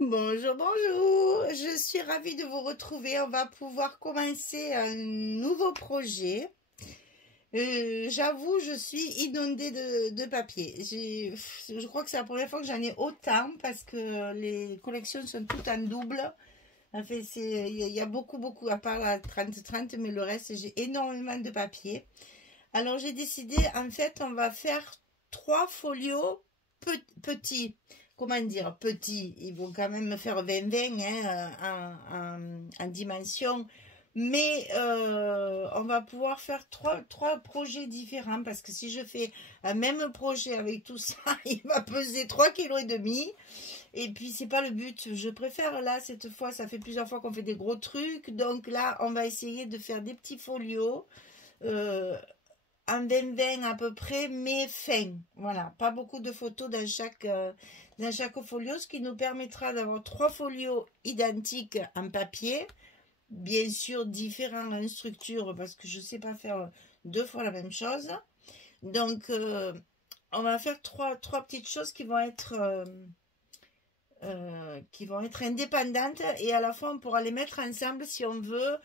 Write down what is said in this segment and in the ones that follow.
Bonjour, bonjour. Je suis ravie de vous retrouver. On va pouvoir commencer un nouveau projet. J'avoue, je suis inondée de papier. Je crois que c'est la première fois que j'en ai autant parce que les collections sont toutes en double. En fait, il y a beaucoup, à part la 30-30, mais le reste, j'ai énormément de papier. Alors, j'ai décidé, en fait, on va faire 3 folios petits. Comment dire, petits. Ils vont quand même faire 20-20 en dimension. Mais on va pouvoir faire trois projets différents parce que si je fais un même projet avec tout ça, il va peser 3,5 kg. Et puis, c'est pas le but. Je préfère, là, cette fois, ça fait plusieurs fois qu'on fait des gros trucs. Donc là, on va essayer de faire des petits folios. En 20-20 à peu près, mais fin. Voilà, pas beaucoup de photos dans chaque folio, ce qui nous permettra d'avoir 3 folios identiques en papier. Bien sûr, différents en structure, parce que je ne sais pas faire 2 fois la même chose. Donc, on va faire trois petites choses qui vont être indépendantes, et à la fois, on pourra les mettre ensemble si on veut.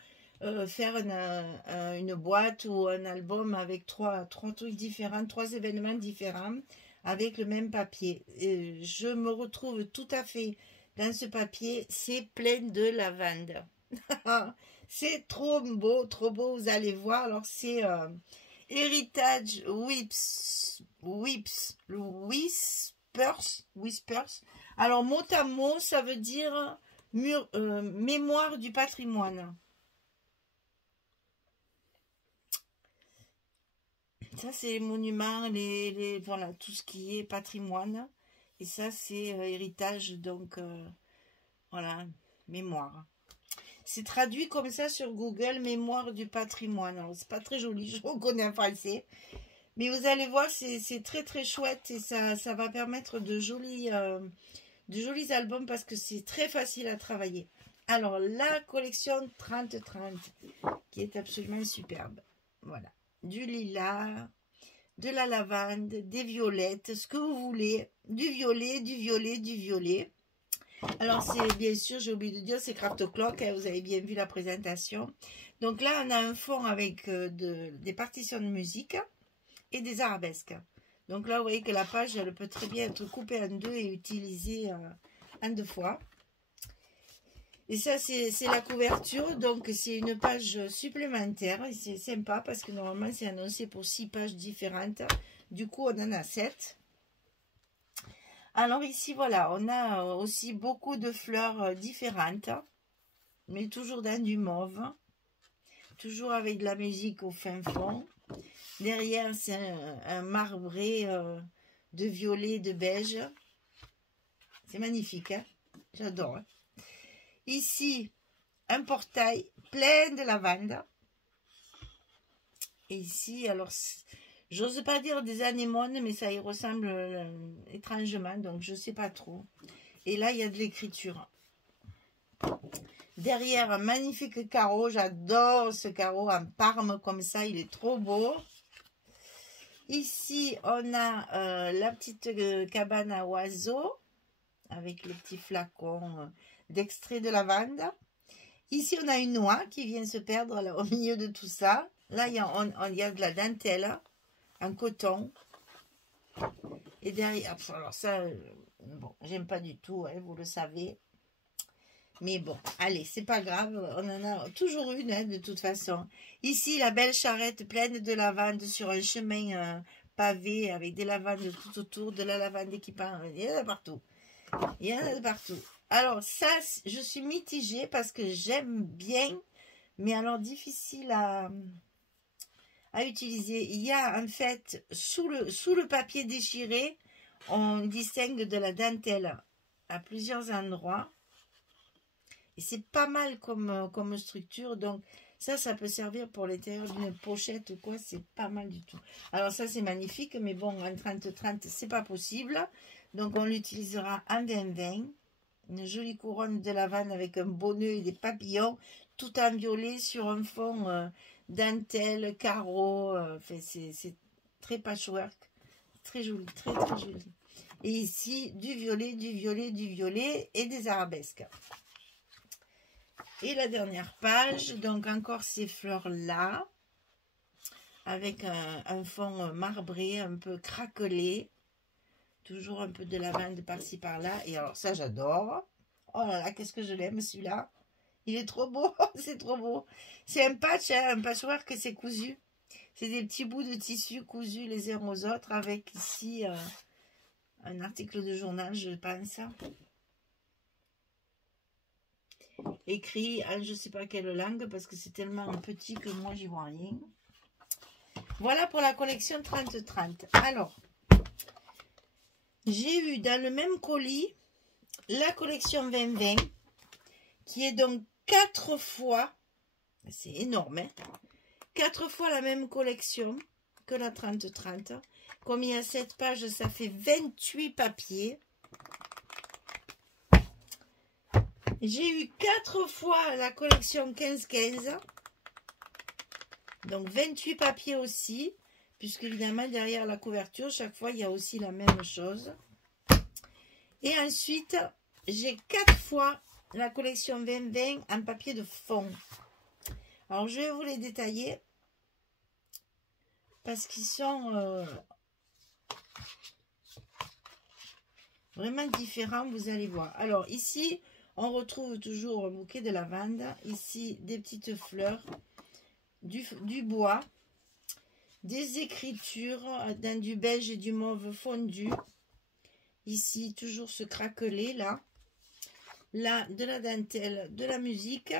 Faire une boîte ou un album avec trois trucs différents, 3 événements différents avec le même papier. Et je me retrouve tout à fait dans ce papier, c'est plein de lavande. C'est trop beau, vous allez voir. Alors c'est Heritage Whispers. Alors mot à mot, ça veut dire mémoire du patrimoine. Ça, c'est les monuments, voilà, tout ce qui est patrimoine. Et ça, c'est héritage, donc, voilà, mémoire. C'est traduit comme ça sur Google, mémoire du patrimoine. Alors, c'est pas très joli, je reconnais en français. Mais vous allez voir, c'est très chouette et ça va permettre de jolis albums parce que c'est très facile à travailler. Alors, la collection 30-30, qui est absolument superbe. Voilà. Du lilas, de la lavande, des violettes, ce que vous voulez, du violet. Alors c'est bien sûr, j'ai oublié de dire, c'est Craft Clock, hein, vous avez bien vu la présentation. Donc là, on a un fond avec des partitions de musique et des arabesques. Donc là, vous voyez que la page, elle peut très bien être coupée en deux et utilisée en 2 fois. Et ça, c'est la couverture, donc c'est une page supplémentaire, et c'est sympa parce que normalement c'est annoncé pour 6 pages différentes, du coup on en a 7. Alors ici, voilà, on a aussi beaucoup de fleurs différentes, mais toujours dans du mauve, toujours avec de la musique au fin fond. Derrière, c'est un marbré de violet, de beige. C'est magnifique, hein, j'adore. Ici, un portail plein de lavande. Et ici, alors, j'ose pas dire des anémones, mais ça y ressemble étrangement, donc je sais pas trop. Et là, il y a de l'écriture. Derrière, un magnifique carreau. J'adore ce carreau en parme comme ça, il est trop beau. Ici, on a la petite cabane à oiseaux avec les petits flacons d'extrait de lavande. Ici, on a une noix qui vient se perdre là, au milieu de tout ça. Là, il y a de la dentelle en coton. Et derrière, alors ça, bon, j'aime pas du tout, hein, vous le savez. Mais bon, allez, c'est pas grave, on en a toujours une, hein, de toute façon. Ici, la belle charrette pleine de lavande sur un chemin pavé avec des lavandes tout autour, de la lavande qui part. Il y en a partout. Il y en a de partout. Alors ça, je suis mitigée parce que j'aime bien, mais alors difficile à utiliser. Il y a en fait, sous le papier déchiré, on distingue de la dentelle à plusieurs endroits. Et c'est pas mal comme structure, donc ça peut servir pour l'intérieur d'une pochette ou quoi, c'est pas mal du tout. Alors ça, c'est magnifique, mais bon, en 30-30, c'est pas possible. Donc on l'utilisera en 20-20. Une jolie couronne de lavande avec un beau nœud et des papillons, tout en violet sur un fond dentelle, carreau. C'est très patchwork, très joli, très joli. Et ici, du violet, du violet, du violet et des arabesques. Et la dernière page, donc encore ces fleurs-là, avec un fond marbré, un peu craquelé. Toujours un peu de lavande par-ci par-là. Et alors ça, j'adore. Oh là là, qu'est-ce que je l'aime celui-là. Il est trop beau, c'est trop beau. C'est un patch, hein, un patchwork que c'est cousu. C'est des petits bouts de tissu cousus les uns aux autres avec ici un article de journal, je pense. Écrit en je ne sais pas quelle langue parce que c'est tellement petit que moi j'y vois rien. Voilà pour la collection 30-30. Alors, j'ai eu dans le même colis la collection 20-20 qui est donc 4 fois, c'est énorme, hein, 4 fois la même collection que la 30-30. Comme il y a 7 pages, ça fait 28 papiers. J'ai eu 4 fois la collection 15-15. Donc 28 papiers aussi, puisque évidemment derrière la couverture, chaque fois il y a aussi la même chose. Et ensuite, j'ai 4 fois la collection 20-20 en papier de fond. Alors je vais vous les détailler parce qu'ils sont vraiment différents, vous allez voir. Alors ici, on retrouve toujours un bouquet de lavande. Ici, des petites fleurs, du bois, des écritures dans du beige et du mauve fondu. Ici, toujours ce craquelé là. Là, de la dentelle, de la musique,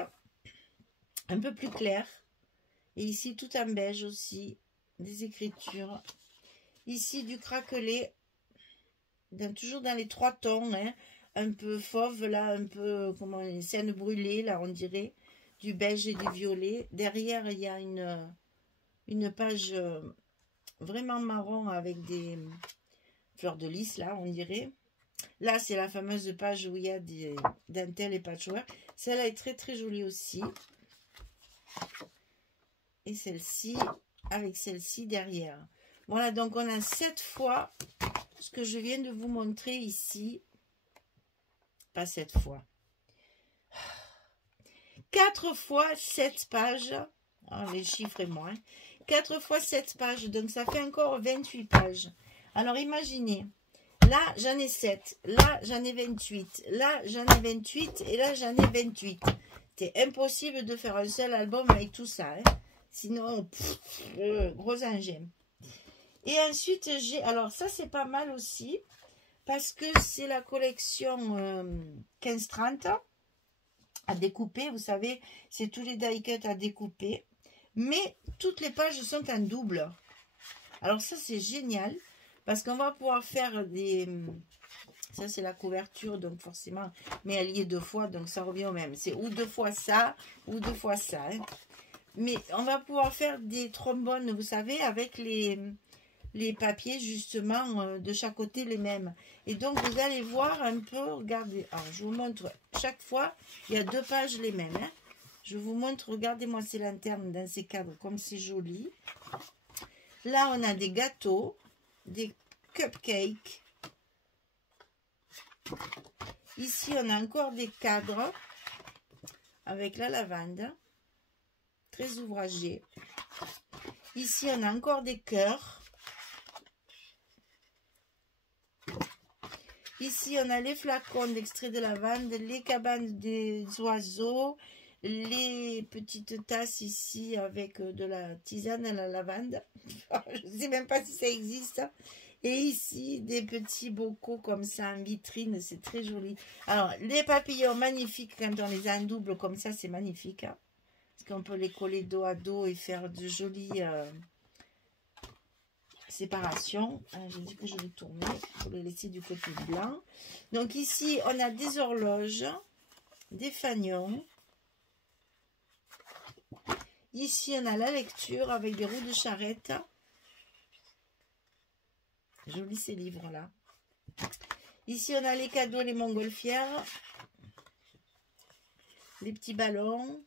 un peu plus clair. Et ici, tout en beige aussi, des écritures. Ici, du craquelé, toujours dans les 3 tons, hein, un peu fauve, là, un peu, comment, une scène brûlée, là, on dirait, du beige et du violet. Derrière, il y a une page vraiment marron avec des fleurs de lys, là, on dirait. Là, c'est la fameuse page où il y a des dentelles et patchwork. Celle-là est très, très jolie aussi. Et celle-ci, avec celle-ci derrière. Voilà, donc on a 7 fois ce que je viens de vous montrer ici. Pas 7 fois. 4 fois 7 pages. Oh, les chiffres et moi. 4 fois 7 pages. Donc, ça fait encore 28 pages. Alors, imaginez. Là, j'en ai 7. Là, j'en ai 28. Là, j'en ai 28. Et là, j'en ai 28. C'est impossible de faire un seul album avec tout ça. Hein. Sinon, gros engin. Et ensuite, j'ai... Alors, ça, c'est pas mal aussi. Parce que c'est la collection 15-30 à découper. Vous savez, c'est tous les die cuts à découper. Mais toutes les pages sont en double. Alors, ça, c'est génial. Parce qu'on va pouvoir faire des... Ça, c'est la couverture, donc forcément, mais elle y est 2 fois, donc ça revient au même. C'est ou 2 fois ça, ou 2 fois ça. Hein. Mais on va pouvoir faire des trombones, vous savez, avec les papiers, justement, de chaque côté, les mêmes. Et donc, vous allez voir un peu, regardez. Alors, je vous montre, chaque fois, il y a 2 pages les mêmes. Hein. Je vous montre, regardez-moi ces lanternes dans ces cadres, comme c'est joli. Là, on a des gâteaux. Des cupcakes. Ici, on a encore des cadres avec la lavande. Très ouvragé. Ici, on a encore des cœurs. Ici, on a les flacons d'extrait de lavande, les cabanes des oiseaux, les petites tasses ici avec de la tisane à la lavande. Je ne sais même pas si ça existe. Et ici, des petits bocaux comme ça en vitrine, c'est très joli. Alors, les papillons magnifiques, quand on les a en double comme ça, c'est magnifique. Hein, parce qu'on peut les coller dos à dos et faire de jolies séparations. Je dis que je vais tourner pour les laisser du côté blanc. Donc ici, on a des horloges, des fanions. Ici, on a la lecture avec des roues de charrette. Joli ces livres-là. Ici, on a les cadeaux, les montgolfières. Les petits ballons.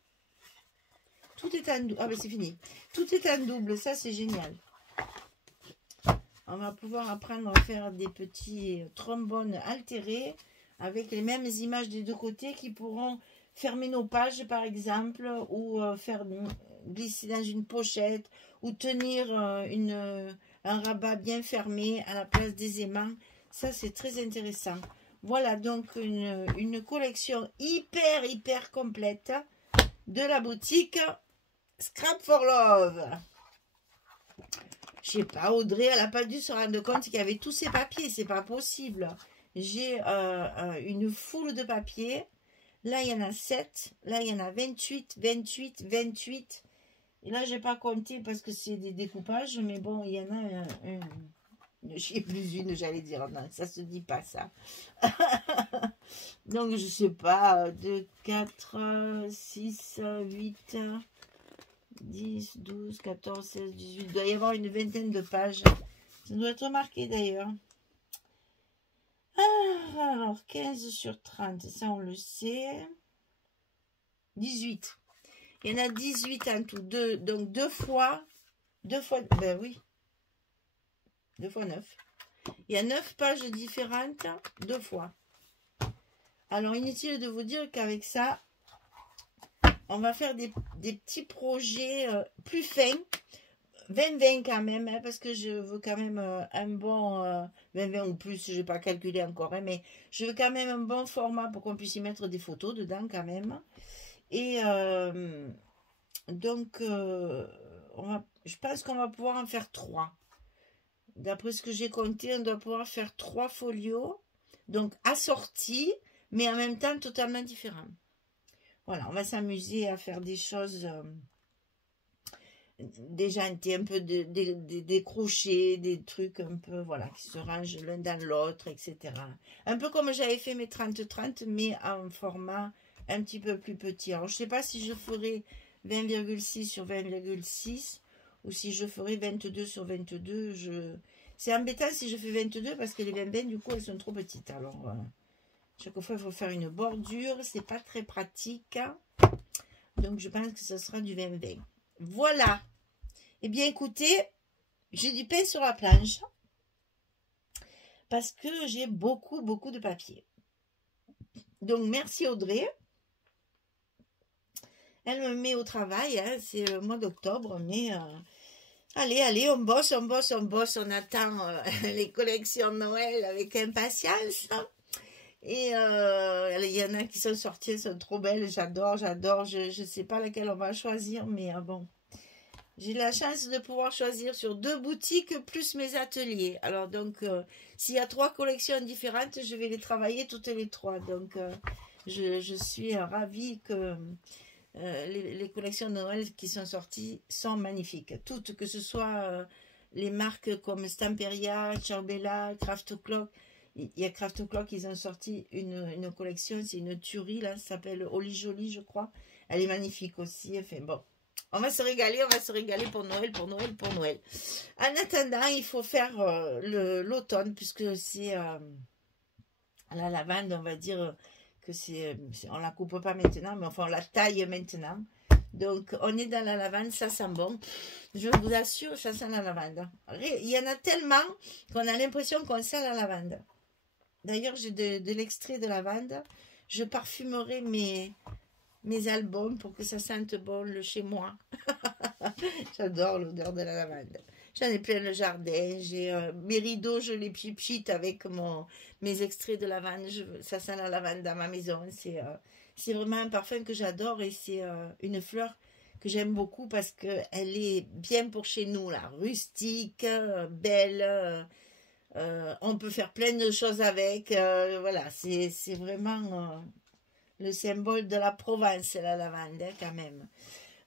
Tout est en double. Ah ben c'est fini. Tout est en double. Ça, c'est génial. On va pouvoir apprendre à faire des petits trombones altérés avec les mêmes images des deux côtés qui pourront fermer nos pages par exemple, ou faire glisser dans une pochette, ou tenir un rabat bien fermé à la place des aimants. Ça c'est très intéressant. Voilà donc une collection hyper complète de la boutique Scrap for Love. Je sais pas, Audrey, elle n'a pas dû se rendre compte qu'il y avait tous ces papiers, c'est pas possible. J'ai une foule de papiers. Là, il y en a 7. Là, il y en a 28, 28, 28. Et là, je n'ai pas compté parce que c'est des découpages. Mais bon, il y en a j'ai plus une, j'allais dire. Non, ça se dit pas, ça. Donc, je sais pas. 2, 4, 6, 8, 10, 12, 14, 16, 18. Il doit y avoir une vingtaine de pages. Ça doit être marqué d'ailleurs. Alors, 15 sur 30, ça on le sait. 18. Il y en a 18 en tout. Donc 2 fois, ben oui. 2 fois 9. Il y a 9 pages différentes, 2 fois. Alors, inutile de vous dire qu'avec ça, on va faire des petits projets plus fins. 20-20 quand même, hein, parce que je veux quand même un bon 20-20 ou plus, je n'ai pas calculé encore, hein, mais je veux quand même un bon format pour qu'on puisse y mettre des photos dedans quand même. Et donc, je pense qu'on va pouvoir en faire 3. D'après ce que j'ai compté, on doit pouvoir faire 3 folios, donc assortis, mais en même temps totalement différents. Voilà, on va s'amuser à faire des choses... déjanté, un peu des crochets, des trucs un peu, voilà, qui se rangent l'un dans l'autre, etc. Un peu comme j'avais fait mes 30-30, mais en format un petit peu plus petit. Alors, je ne sais pas si je ferai 20,6 sur 20,6 ou si je ferai 22 sur 22. C'est embêtant si je fais 22 parce que les 20, du coup, elles sont trop petites. Alors, chaque fois, il faut faire une bordure. C'est pas très pratique. Donc, je pense que ce sera du 20-20. Voilà. Eh bien, écoutez, j'ai du pain sur la planche parce que j'ai beaucoup de papier. Donc, merci Audrey. Elle me met au travail, hein, c'est le mois d'octobre, mais allez, on bosse, on attend les collections de Noël avec impatience. Et il y en a qui sont sorties, elles sont trop belles, j'adore, je ne sais pas laquelle on va choisir, mais bon. J'ai la chance de pouvoir choisir sur 2 boutiques plus mes ateliers. Alors donc, s'il y a 3 collections différentes, je vais les travailler toutes les 3. Donc, je suis ravie que les collections de Noël qui sont sorties sont magnifiques. Toutes, que ce soit les marques comme Stamperia, Ciarbella, Craft O'Clock. Il y a Craft O'Clock, ils ont sorti une collection, c'est une tuerie, là, ça s'appelle Oli Jolie, je crois. Elle est magnifique aussi, enfin bon. On va se régaler pour Noël. En attendant, il faut faire l'automne, puisque c'est la lavande, on va dire que on la coupe pas maintenant, mais enfin on la taille maintenant. Donc on est dans la lavande, ça sent bon. Je vous assure, ça sent la lavande. Il y en a tellement qu'on a l'impression qu'on sent la lavande. D'ailleurs, j'ai de l'extrait de lavande. Je parfumerai mes albums pour que ça sente bon le chez moi. J'adore l'odeur de la lavande. J'en ai plein le jardin. J'ai mes rideaux, je les pipchite avec mes extraits de lavande. Ça sent la lavande dans ma maison. C'est vraiment un parfum que j'adore et c'est une fleur que j'aime beaucoup parce qu'elle est bien pour chez nous, là, rustique, belle. On peut faire plein de choses avec. Voilà, c'est vraiment... le symbole de la Provence, la lavande, hein, quand même.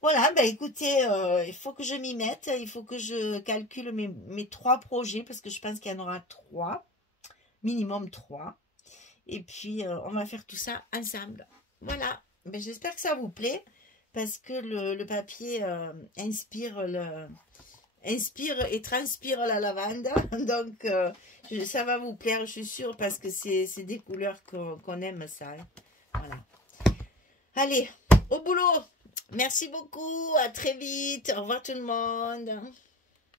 Voilà, ben écoutez, il faut que je m'y mette. Il faut que je calcule mes 3 projets, parce que je pense qu'il y en aura 3. Minimum 3. Et puis, on va faire tout ça ensemble. Voilà. Ben, j'espère que ça vous plaît, parce que le papier inspire et transpire la lavande. Donc, ça va vous plaire, je suis sûre, parce que c'est des couleurs qu'on aime, ça. Hein. Voilà. Allez, au boulot. Merci beaucoup. À très vite. Au revoir tout le monde.